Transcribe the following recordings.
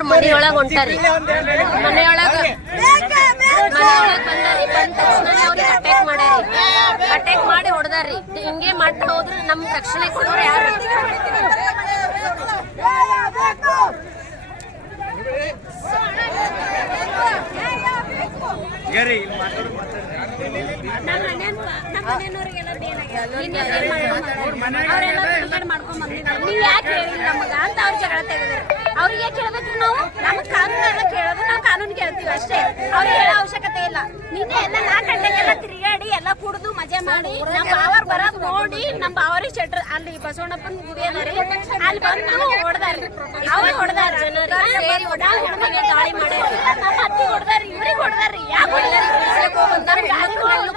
ಮನೆಯೊಳಗ ಹೊಂಟಾರಿ ಮನೆಯೊಳಗ ಮನೆಯೊಳಗ ಬಂದಾರಿ ಬಂದ ತಕ್ಷಣ ಅವ್ರಿಗೆ ಅಟ್ಯಾಕ್ ಮಾಡ್ಯಾರಿ ಅಟ್ಯಾಕ್ ಮಾಡಿ ಹೊಡೆದಾರಿ ಹಿಂಗೆ ಮಾಡ್ತಾ ಹೋದ್ರೆ ನಮ್ ರಕ್ಷಣೆ ಕೊಡೋರು ಯಾರು ನೀವ್ ಯಾಕೆ ಹೇಳಿಲ್ಲ ನಮಗ ಅಂತ ಅವ್ರು ಜಗಳ ತೆಗೆದ್ರು ಅವ್ರಿಗೆ ಯಾಕೆ ಕೇಳಬೇಕು ನಾವು? ನಮ್ಮ ಕಾನೂನು ಎಲ್ಲ ಕೇಳೋದು, ನಾವು ಕಾನೂನು ಕೇಳ್ತೀವಿ ಅಷ್ಟೇ. ಅವ್ರಿಗೆ ಹೇಳೋ ಅವಶ್ಯಕತೆ ಇಲ್ಲ. ನಿನ್ನೆ ಎಲ್ಲ ನಾಲ್ಕು ಗಂಟೆಗೆಲ್ಲ ತಿರುಗಾಡಿ ಎಲ್ಲ ಕುಡಿದು ಮಜಾ ಮಾಡಿ ನಮ್ಮ ಬಾವರ್ ಬರೋದ್ ನೋಡಿ ನಮ್ಮ ಬಾವರಿಗೆ ಶೆಟ್ರ್ ಅಲ್ಲಿ ಬಸವಣ್ಣಪ್ಪನ ಗುಡಿ ಅದಾರಿ ಅಲ್ಲಿ ಬಂದು ಹೊಡೆದಾರ. ಅವ್ರು ಹೊಡೆದಾರ. ಜನರಿಗೆ ಸೇರಿ ಗಾಳಿ ಮಾಡಿ ದಾಳಿ. ನಮ್ಮ ಅತ್ತಿ ಹೊಡೆದಾರಿ. ಇವ್ರಿಗೆ ಹೊಡೆದಾರಿ. ಯಾಕೆ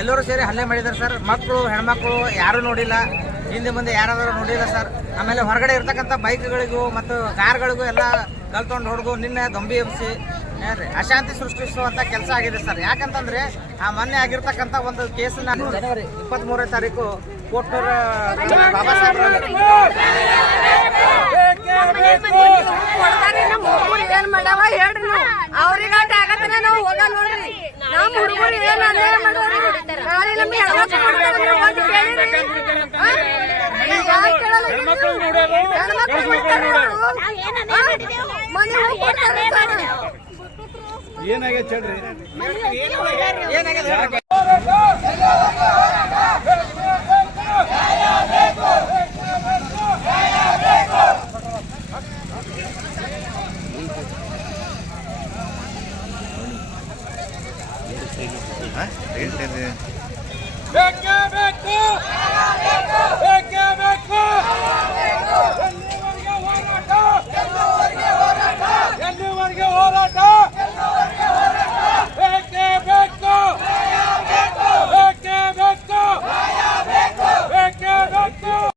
ಎಲ್ಲರೂ ಸೇರಿ ಹಲ್ಲೆ ಮಾಡಿದ್ದಾರೆ ಸರ್. ಮಕ್ಕಳು, ಹೆಣ್ಮಕ್ಳು ಯಾರೂ ನೋಡಿಲ್ಲ. ಹಿಂದೆ ಮುಂದೆ ಯಾರಾದರೂ ನೋಡಿಲ್ಲ ಸರ್. ಆಮೇಲೆ ಹೊರಗಡೆ ಇರ್ತಕ್ಕಂಥ ಬೈಕ್ಗಳಿಗೂ ಮತ್ತು ಕಾರ್ಗಳಿಗೂ ಎಲ್ಲ ಕಲ್ತ್ಕೊಂಡು ಹೊಡೆದು ನಿನ್ನೆ ದೊಂಬಿ ಎಬ್ಸಿ ಅಶಾಂತಿ ಸೃಷ್ಟಿಸುವಂತ ಕೆಲಸ ಆಗಿದೆ ಸರ್. ಯಾಕಂತಂದ್ರೆ ಆ ಮೊನ್ನೆ ಆಗಿರ್ತಕ್ಕಂಥ ಒಂದು ಕೇಸನ್ನ ಜನವರಿ ಇಪ್ಪತ್ತ್ ಮೂರನೇ ತಾರೀಕು ಕೋಟ್ನೂರ ಬಾಬಾ ಸಾಹೇಬ್ ಏನ್ ಮಾಡ್ಯಾವ ಹೇಳ್ರಿ ನೀವು ಅವ್ರಿಗೆ ಆಟ ಆಗತ್ತನ ನಾವು ಹೋಗಲ್ಲ ನೋಡ್ರಿ ನಮ್ಮ ಹುಡುಗರು ಏನ್ ಅನ್ಯಾಯ ಮಾಡೋರಿ ನಾಳೆ ನಮ್ಗೆ ಹೆಣ್ಮಕ್ಳು ಕೊಡ್ತಾರೆ ಅಂದ್ರೆ ಹೋಗಿ ಕೇಳಿರಿ. ಹಾ? ಯಾಕ್ ಕೇಳಲ್ಲ? ಹೆಣ್ಮಕ್ಳು ಕೊಡ್ತಾರೆ ಅವ್ರು. ನಾವ್ ಏನ್ ਵੇਖੋ ਵੇਖੋ ਵੇਖੋ ਵੇਖੋ